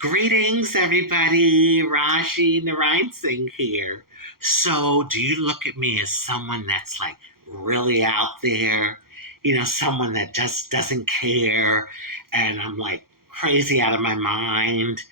Greetings, everybody. Rajee Narinesingh here. So, do you look at me as someone that's like really out there? Someone that just doesn't care, and I'm like crazy out of my mind?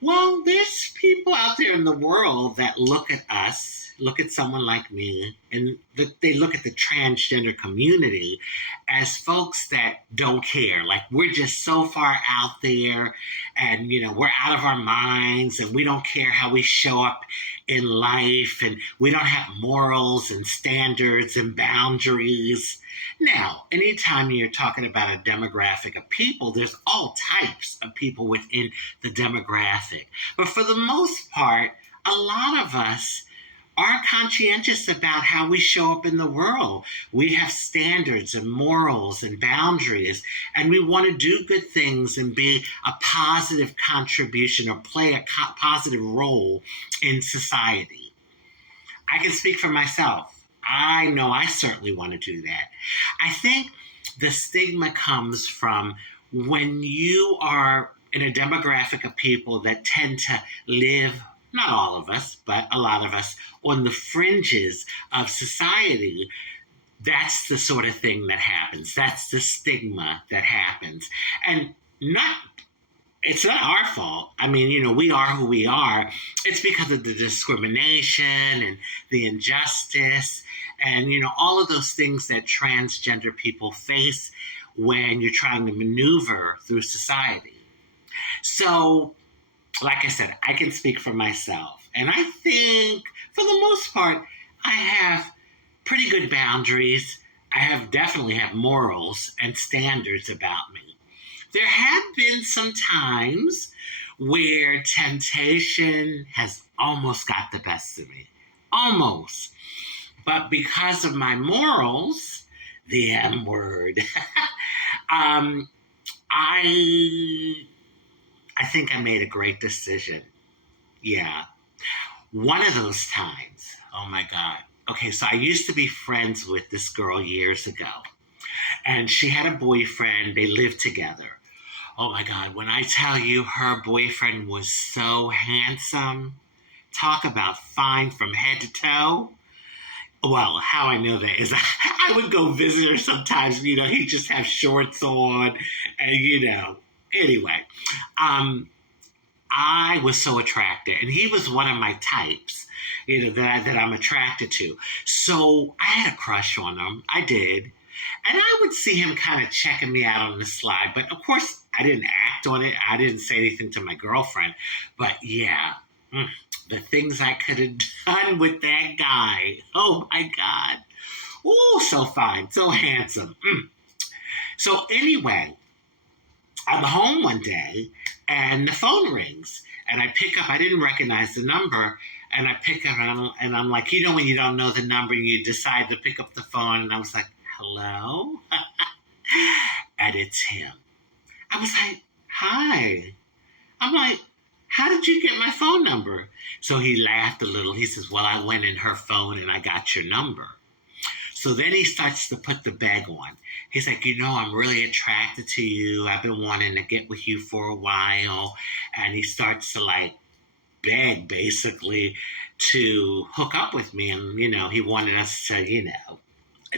Well, there's people out there in the world that look at us, look at someone like me, and they look at the transgender community as folks that don't care. Like, we're just so far out there, and, we're out of our minds, and we don't care how we show up in life, and we don't have morals and standards and boundaries. Now, anytime you're talking about a demographic of people, there's all types of people within the demographic. But for the most part, a lot of us are conscientious about how we show up in the world. We have standards and morals and boundaries, and we want to do good things and be a positive contribution or play a positive role in society. I can speak for myself. I know I certainly want to do that. I think the stigma comes from when you are in a demographic of people that tend to live, not all of us, but a lot of us, on the fringes of society. That's the sort of thing that happens. That's the stigma that happens. And it's not our fault. I mean, we are who we are. It's because of the discrimination and the injustice and, all of those things that transgender people face when you're trying to maneuver through society. So, like I said, I can speak for myself. And I think, for the most part, I have pretty good boundaries. I definitely have morals and standards about me. There have been some times where temptation has almost got the best of me. Almost. But because of my morals, the M word, I think I made a great decision. Yeah. One of those times, oh my God. Okay, so I used to be friends with this girl years ago. And she had a boyfriend. They lived together. Oh my God, when I tell you her boyfriend was so handsome, talk about fine from head to toe. Well, how I know that is I would go visit her sometimes, he'd just have shorts on and, anyway. I was so attracted, and he was one of my types, that I'm attracted to. So I had a crush on him. I did. And I would see him kind of checking me out on the slide. But of course, I didn't act on it. I didn't say anything to my girlfriend. But yeah, the things I could have done with that guy. Oh my God. Oh, so fine. So handsome. So anyway, I'm home one day and the phone rings. And I pick up. I didn't recognize the number. And I pick up and I'm like, when you don't know the number, you decide to pick up the phone. And I was like, hello? And it's him. I was like, hi. I'm like, how did you get my phone number? So he laughed a little. He says, well, I went in her phone and I got your number. So then he starts to put the bag on. He's like, I'm really attracted to you. I've been wanting to get with you for a while. And he starts to beg, basically, to hook up with me. And, he wanted us to,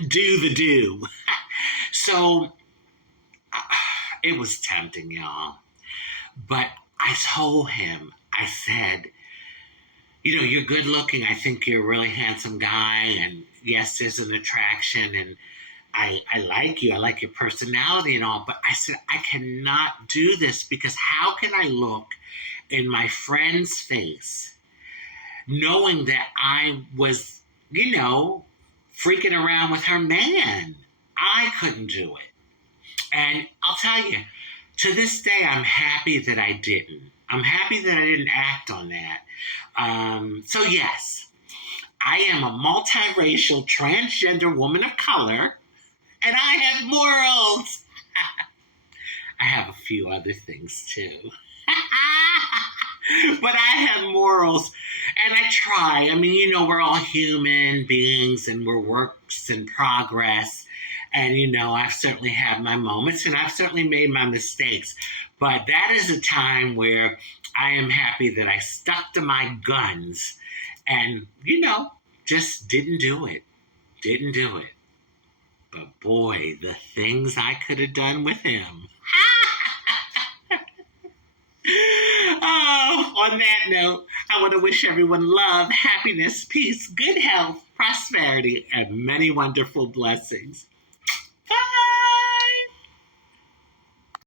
do the do. So it was tempting, y'all. But I told him, I said, you're good looking. I think you're a really handsome guy. And yes, there's an attraction. And I like you. I like your personality and all. But I said, I cannot do this because how can I look in my friend's face knowing that I was, freaking around with her man? I couldn't do it. And I'll tell you, to this day, I'm happy that I didn't. I'm happy that I didn't act on that. So yes, I am a multiracial transgender woman of color, and I have morals. I have a few other things too. But I have morals, and I try. We're all human beings, and we're works in progress. And, I've certainly had my moments, and I've certainly made my mistakes. But that is a time where I am happy that I stuck to my guns and, just didn't do it. Didn't do it. But boy, the things I could have done with him. Oh, on that note, I want to wish everyone love, happiness, peace, good health, prosperity, and many wonderful blessings.